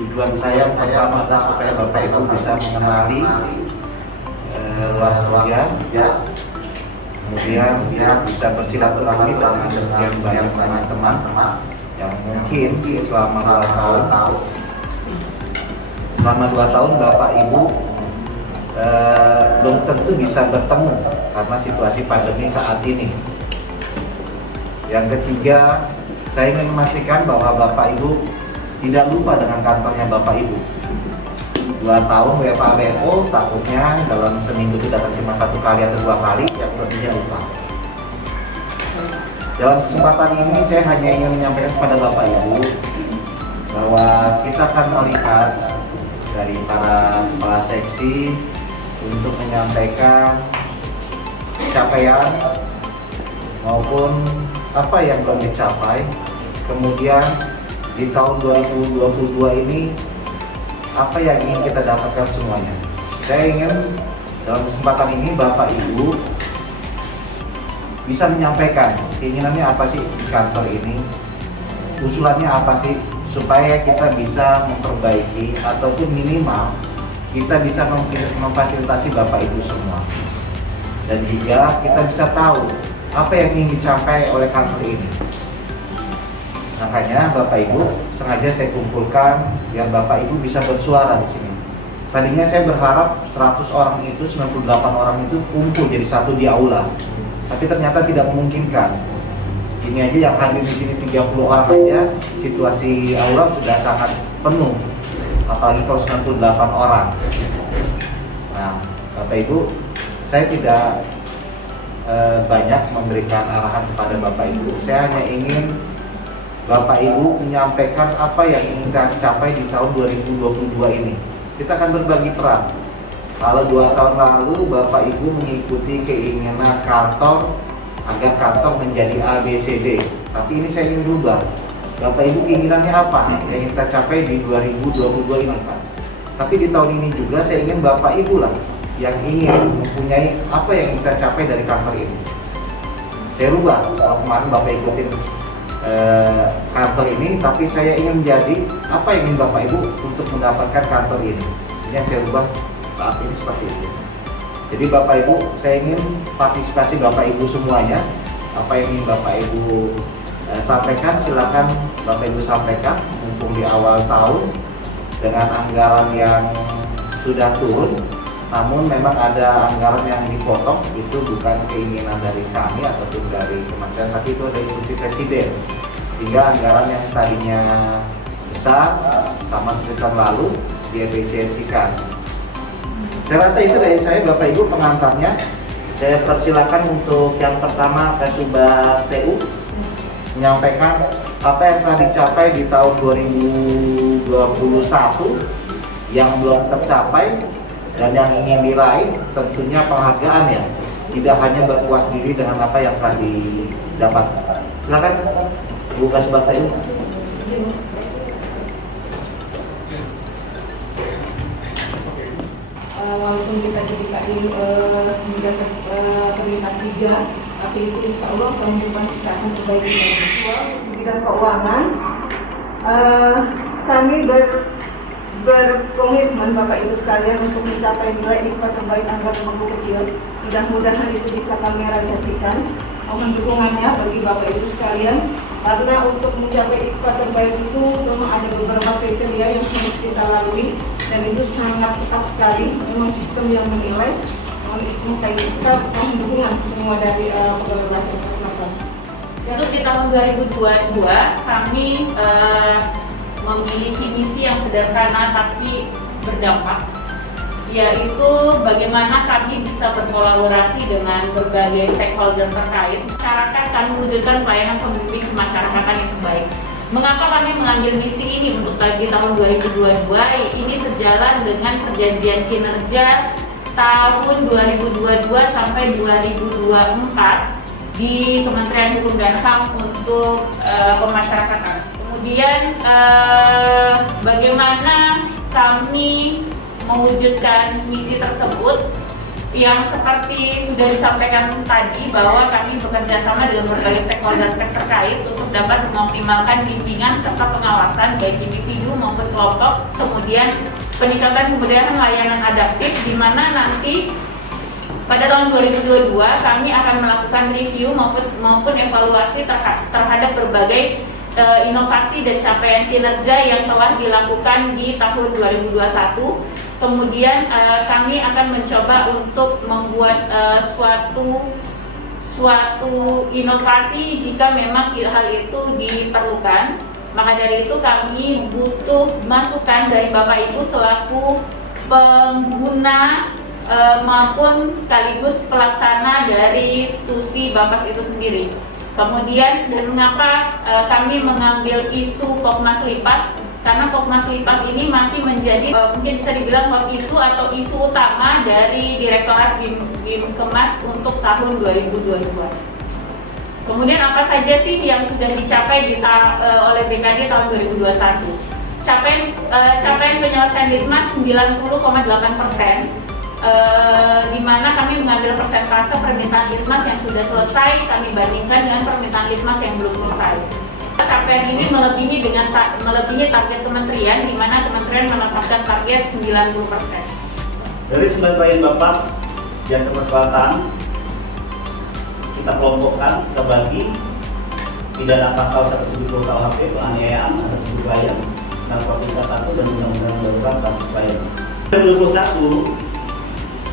Tujuan saya pertama adalah supaya Bapak Ibu bisa mengenali luar kerja, kemudian bisa bersilaturahmi dengan sekian banyak teman-teman yang mungkin selama 2 tahun Bapak Ibu belum tentu bisa bertemu karena situasi pandemi saat ini. Yang ketiga, saya ingin memastikan bahwa Bapak Ibu tidak lupa dengan kantornya Bapak Ibu. 2 tahun WFA-WFO, takutnya dalam seminggu itu datang cuma 1 kali atau 2 kali, yang lebihnya lupa. Dalam kesempatan ini saya hanya ingin menyampaikan kepada Bapak Ibu bahwa kita akan melihat dari para kepala seksi untuk menyampaikan capaian maupun apa yang belum dicapai. Kemudian di tahun 2022 ini apa yang ingin kita dapatkan semuanya. Saya ingin dalam kesempatan ini Bapak Ibu bisa menyampaikan keinginannya apa sih di kantor ini, usulannya apa sih, supaya kita bisa memperbaiki ataupun minimal kita bisa memfasilitasi Bapak Ibu semua. Dan juga kita bisa tahu apa yang ingin dicapai oleh kantor ini. Makanya Bapak Ibu sengaja saya kumpulkan biar Bapak Ibu bisa bersuara di sini. Tadinya saya berharap 100 orang itu, 98 orang itu kumpul jadi satu di aula. Tapi ternyata tidak memungkinkan. Ini aja yang hadir di sini 30 orang aja, situasi aula sudah sangat penuh. Apalagi kalau 98 orang. Nah, Bapak Ibu, saya tidak banyak memberikan arahan kepada Bapak Ibu. Saya hanya ingin Bapak Ibu menyampaikan apa yang ingin kita capai di tahun 2022 ini. Kita akan berbagi peran. Kalau 2 tahun lalu Bapak Ibu mengikuti keinginan kantor agar kantor menjadi ABCD, tapi ini saya ingin berubah. Bapak Ibu keinginannya apa yang ingin kita capai di 2022 ini, Pak? Tapi di tahun ini juga saya ingin Bapak Ibu lah yang ingin mempunyai apa yang kita capai dari kantor ini. Saya rubah. Kalau kemarin Bapak ikutin kantor ini, tapi saya ingin menjadi apa yang ingin Bapak Ibu untuk mendapatkan kantor ini. Ini yang saya rubah saat ini seperti itu. Jadi Bapak Ibu, saya ingin partisipasi Bapak Ibu semuanya. Apa yang ingin Bapak Ibu sampaikan, silakan Bapak Ibu sampaikan. Mumpung di awal tahun dengan anggaran yang sudah turun, namun memang ada anggaran yang dipotong. Itu bukan keinginan dari kami ataupun dari kementerian, tapi itu dari instruksi Presiden, sehingga anggaran yang tadinya besar sama seperti tahun lalu diefisiensikan. Saya rasa itu dari saya, Bapak Ibu, pengantarnya. Saya persilakan untuk yang pertama Kasubag TU menyampaikan apa yang telah dicapai di tahun 2021 yang belum tercapai dan yang ingin diraih. Tentunya penghargaan ya, tidak hanya berpuas diri dengan apa yang telah didapat. Silakan Bu Kasubag TU. Walaupun kita jadi hingga peringkat 3, tapi itu insya Allah tahun depan kita akan perbaiki. Di bidang keuangan, kami berkomitmen Bapak Ibu sekalian untuk mencapai nilai IPA terbaik angka mampu kecil. Mudah-mudahan itu bisa kami realisasikan. Mohon dukungannya bagi Bapak Ibu sekalian, karena untuk mencapai IPA terbaik itu memang ada beberapa kriteria yang harus kita lalui, dan itu sangat ketat sekali. Memang sistem yang menilai. Mohon kita mohon dukungan semua dari pegawai Basnas. Untuk di tahun 2022 kami memiliki misi yang sederhana tapi berdampak, yaitu bagaimana kami bisa berkolaborasi dengan berbagai stakeholder terkait masyarakat dan mewujudkan pelayanan pembimbing kemasyarakatan yang terbaik. Mengapa kami mengambil misi ini untuk bagi tahun 2022? Ini sejalan dengan perjanjian kinerja tahun 2022 sampai 2024 di Kementerian Hukum dan HAM untuk pemasyarakatan. Kemudian bagaimana kami mewujudkan misi tersebut? yang seperti sudah disampaikan tadi bahwa kami bekerja sama dengan berbagai stakeholder terkait untuk dapat mengoptimalkan bimbingan serta pengawasan baik individu maupun kelompok, kemudian peningkatan kemudahan layanan adaptif di mana nanti pada tahun 2022 kami akan melakukan review maupun evaluasi terhadap berbagai inovasi dan capaian kinerja yang telah dilakukan di tahun 2021. Kemudian kami akan mencoba untuk membuat suatu inovasi jika memang hal itu diperlukan. Maka dari itu kami butuh masukan dari Bapak Ibu selaku pengguna maupun sekaligus pelaksana dari TUSI Bapas itu sendiri. Kemudian dan mengapa kami mengambil isu Pokmas Lipas? Karena Pokmas Lipas ini masih menjadi mungkin bisa dibilang hot isu atau isu utama dari Direktorat Bimkemas untuk tahun 2022. Kemudian apa saja sih yang sudah dicapai oleh BKD tahun 2021? Capaian penyelesaian Litmas 90,8%, di mana kami mengambil persentase permintaan Litmas yang sudah selesai kami bandingkan dengan permintaan Litmas yang belum selesai. Capaian ini melebihi target kementerian, di mana kementerian menetapkan target 90%. Dari 9 klien Bapas Jakarta Selatan, kita kelompokkan, kita bagi pidana pasal 170 KUHP penganiayaan, ada 7 klien, narkotika 1 dan undang-undang darurat 1 klien. 2021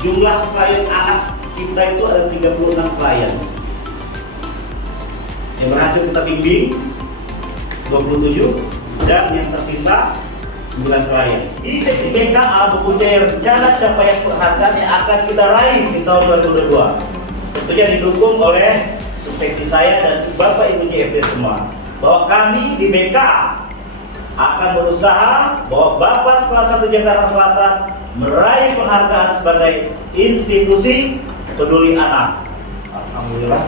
jumlah klien anak kita itu ada 36 klien yang berhasil kita bimbing 27 dan yang tersisa 9 klien. Di seksi BKA mempunyai rencana capaian penghargaan yang akan kita raih di tahun 2022. Tentunya didukung oleh subseksi saya dan Bapak Ibu JFD semua, bahwa kami di BKA akan berusaha bahwa Bapas kelas 1 Jakarta Selatan meraih penghargaan sebagai institusi peduli anak. Alhamdulillah,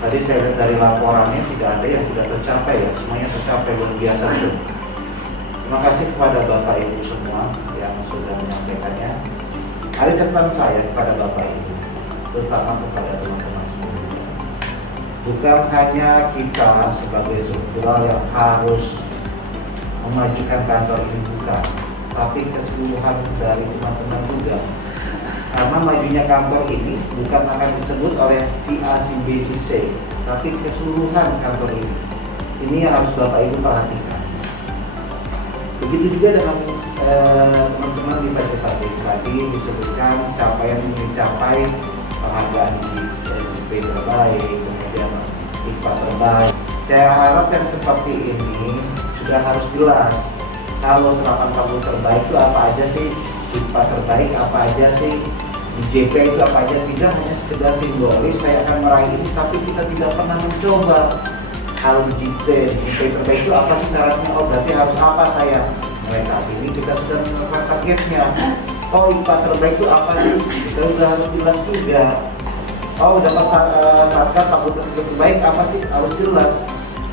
tadi saya lihat dari laporannya tidak ada yang sudah tercapai ya, semuanya tercapai, luar biasa itu. Terima kasih kepada Bapak Ibu semua yang sudah menyampaikannya. Ada catatan saya kepada Bapak Ibu, terutama kepada teman-teman semua. Bukan hanya kita sebagai struktural yang harus memajukan kantor ini, bukan, tapi keseluruhan dari teman-teman juga. Karena majunya kantor ini bukan akan disebut oleh si A, si B, si C, tapi keseluruhan kantor ini. Ini yang harus Bapak Ibu perhatikan. Begitu juga dengan teman-teman di PCPD tadi disebutkan capaian yang dicapai, penghargaan GP terbaik, kemudian IPA terbaik. Saya harap yang seperti ini sudah harus jelas. Kalau serapan kabul terbaik itu apa aja sih, IPA terbaik apa aja sih, di JP itu apa aja, tidak hanya sekedar simbolis saya akan meraih ini, tapi kita tidak pernah mencoba. Kalau di JP terbaik itu apa sih syaratnya? Oh berarti harus apa saya? Mulai saat ini kita sudah menetapkan targetnya. Oh IPA terbaik itu apa sih? Kita sudah harus jelas juga. Oh dapat sarkas kabul terbaik apa sih? Harus jelas.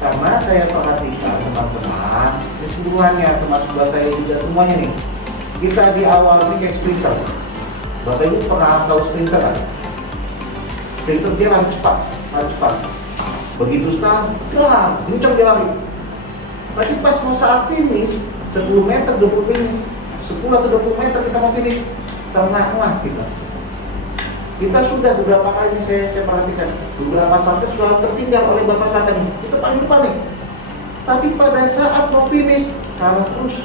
Karena saya perhatikan teman-teman keseluruhannya, termasuk buat saya juga semuanya nih, kita di awal ini kayak sprinter. Bapak Ibu pernah tahu sprinter kan? Sprinter dia lari cepat. Begitu start, kencang dia lari. Tapi pas mau saat finish, 10 meter 20 finish, 10 atau 20 meter kita mau finish, tengah kita. Kita sudah beberapa kali ini saya perhatikan, beberapa saatnya sudah tertinggal oleh Bapak Selatan ini. Kita paling depan nih. Tapi pada saat mau finish, kalah terus.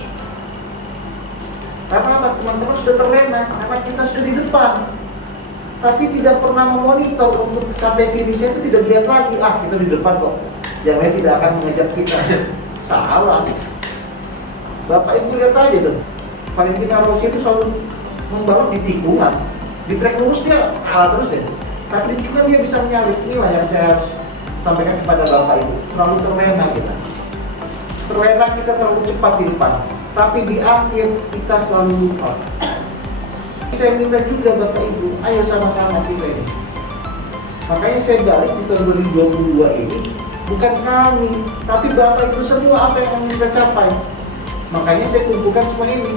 Karena apa? Teman-teman sudah terlena, karena kita sudah di depan. Tapi tidak pernah memonitor untuk sampai finishnya itu tidak dilihat lagi. Kita di depan kok. Yang lain tidak akan mengejar kita. Salah. Bapak Ibu lihat aja tuh. Valentina Rossi itu selalu membalap di tikungan. Di trek lurus dia kalah terus ya. Tapi di tikungan dia bisa menyalip. Inilah yang saya harus sampaikan kepada Bapak Ibu. Terlalu terlena kita. Terlena kita terlalu cepat di depan. Tapi di akhir kita selalu lupa. Saya minta juga Bapak Ibu, ayo sama-sama kita ini. Makanya saya balik di tahun 2022 ini, bukan kami, tapi Bapak Ibu semua apa yang kami bisa capai. Makanya saya kumpulkan semua ini.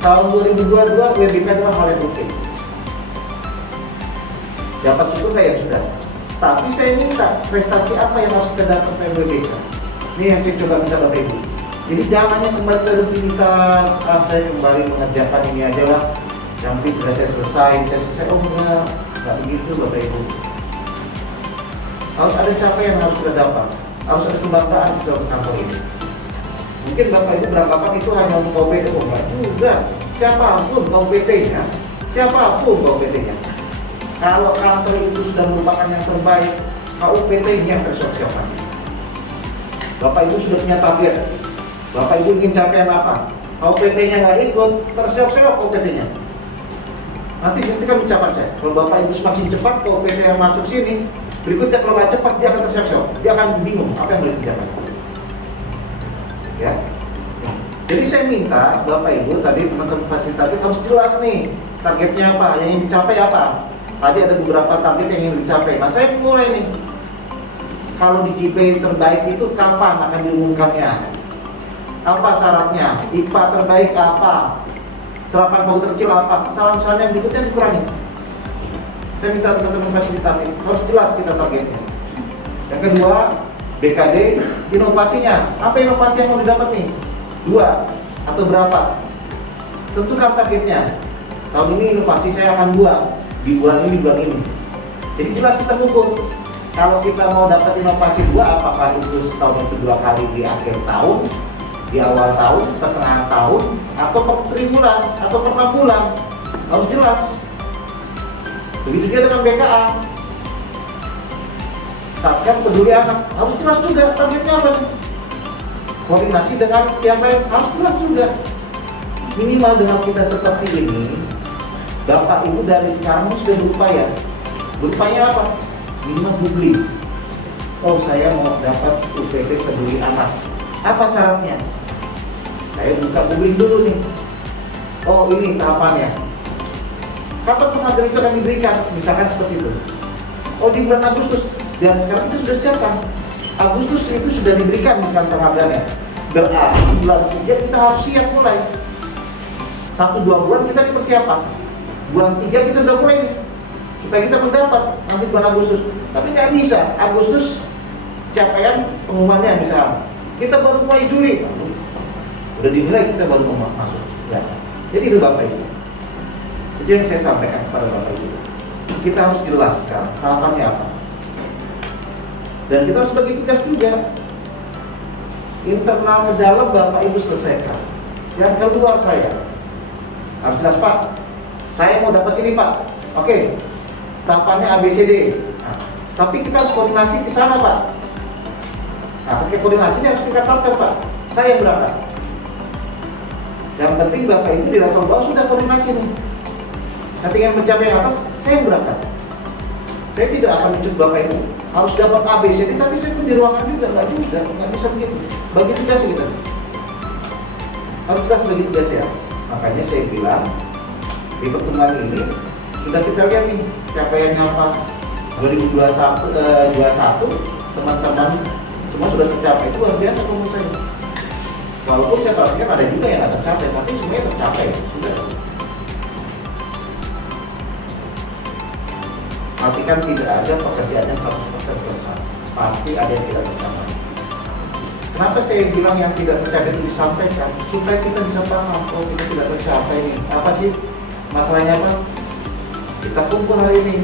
Tahun 2022 WBK adalah hal yang rutin. dapat syukur nggak yang sudah. Tapi saya minta prestasi apa yang harus kita dapat sebagai BPK. Ini yang saya coba minta Bapak Ibu. Jadi jangan hanya kembali ke rutinitas, saya kembali mengerjakan ini aja lah, yang penting sudah saya selesai, oh enggak begitu Bapak Ibu. Harus ada capaian yang harus kita dapat, harus ada kebanggaan di dalam kantor ini. Mungkin Bapak Ibu beranggapan itu hanya untuk KUPT, oh enggak juga. Siapapun KUPT-nya, siapapun KUPT-nya. Kalau kantor itu sudah merupakan yang terbaik, KUPT-nya tersiap-siapkan. Bapak Ibu sudah punya target, Bapak Ibu ingin capaian apa? KUPT-nya nggak ikut, tersiap-siap KUPT-nya. Nanti buktikan ucapan saya. Kalau Bapak Ibu semakin cepat KUPT yang masuk sini, berikutnya kalau nggak cepat dia akan tersiap-siap. Dia akan bingung apa yang boleh dikerjakan. Ya. Jadi saya minta Bapak Ibu tadi teman-teman fasilitatif harus jelas nih targetnya apa, yang ingin dicapai apa. Tadi ada beberapa target yang ingin dicapai. Nah saya mulai nih. Kalau di GPI terbaik itu kapan akan diumumkannya? Apa syaratnya? IPA terbaik apa? Serapan bau terkecil apa? Kesalahan-kesalahan yang berikutnya dikurangi. Saya minta teman-teman fasilitatif harus jelas kita targetnya. Yang kedua, BKD inovasinya. Apa inovasi yang mau didapat nih? 2 atau berapa? Tentukan targetnya. Tahun ini inovasi saya akan 2 di bulan ini. Jadi jelas kita ukur. Kalau kita mau dapat inovasi 2, apakah itu setahun itu 2 kali di akhir tahun, di awal tahun, pertengahan tahun, atau per triwulan, atau per 6 bulan, harus jelas. Begitu juga dengan BKA. Satgas peduli anak, harus jelas juga targetnya apa nih. Koordinasi dengan yang lain, harus jelas juga. Minimal dengan kita seperti ini, Bapak Ibu dari sekarang sudah berupaya. Berupaya apa? Minimal googling. Oh saya mau dapat UPT peduli anak. Apa syaratnya? Saya buka googling dulu nih. Oh ini tahapannya. Kapan penghargaan itu akan diberikan? Misalkan seperti itu. Oh di bulan Agustus. Dan sekarang itu sudah siapkan. Agustus itu sudah diberikan misalkan penghargaannya. Berarti bulan 3 kita harus siap mulai. 1-2 bulan kita di persiapan. Bulan 3 kita udah mulai nih. Supaya kita mendapat nanti bulan Agustus. Tapi nggak bisa. Agustus capaian pengumumannya misalnya. Kita baru mulai Juli. Udah dinilai kita baru mau masuk. Ya. Jadi itu Bapak Ibu. Itu yang saya sampaikan kepada Bapak Ibu. Kita harus jelaskan tahapannya apa. Dan kita harus bagi tugas juga. Internal ke dalam Bapak Ibu selesaikan. Yang kedua saya harus jelas Pak. Saya mau dapat ini Pak. Oke. Tahapannya ABCD. Nah, tapi kita harus koordinasi ke sana Pak. Nah, pakai koordinasi ini harus kita tatap Pak. Saya yang berangkat. Yang penting Bapak Ibu di level bawah sudah koordinasi nih. Nanti yang mencapai atas, saya yang berangkat. Saya tidak akan menunjuk Bapak Ibu harus dapat ABCD, tapi saya pun di ruangan juga, nggak bisa begitu. Bagi tugas kita. Harus jelas bagi tugas ya. Makanya saya bilang di pertemuan ini sudah kita lihat nih capaiannya apa 2021 teman-teman semua sudah tercapai. Itu luar biasa menurut saya. Walaupun saya pastikan ada juga yang nggak tercapai, tapi semuanya tercapai sudah. Artikan tidak ada pekerjaan yang 100% selesai. Pasti ada yang tidak tercapai. Kenapa saya bilang yang tidak tercapai itu disampaikan? Supaya kita bisa paham, oh kita tidak tercapai nih. Apa sih masalahnya apa? Kita kumpul hari ini,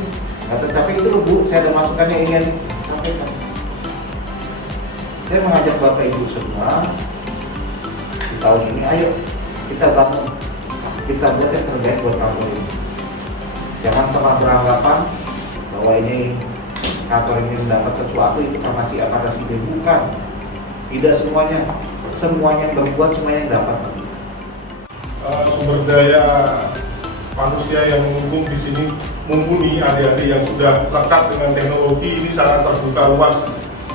nggak tercapai itu loh Bu, saya ada masukan yang ingin sampaikan. Saya mengajak Bapak Ibu semua di tahun ini, ayo kita bangun, kita buat yang terbaik buat kantor ini. Jangan pernah beranggapan bahwa ini kantor ini mendapat sesuatu itu masih apa sih, bukan. Tidak semuanya yang berbuat semuanya yang dapat. Sumber daya manusia yang umum di sini mumpuni, adik-adik yang sudah lekat dengan teknologi ini sangat terbuka luas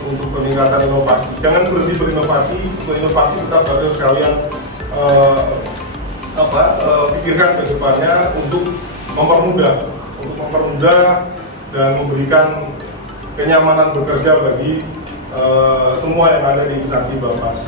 untuk peningkatan inovasi. Jangan berhenti berinovasi, untuk inovasi tetap harus sekalian pikirkan ke depannya untuk mempermudah dan memberikan kenyamanan bekerja bagi semua yang ada di instansi Bappas.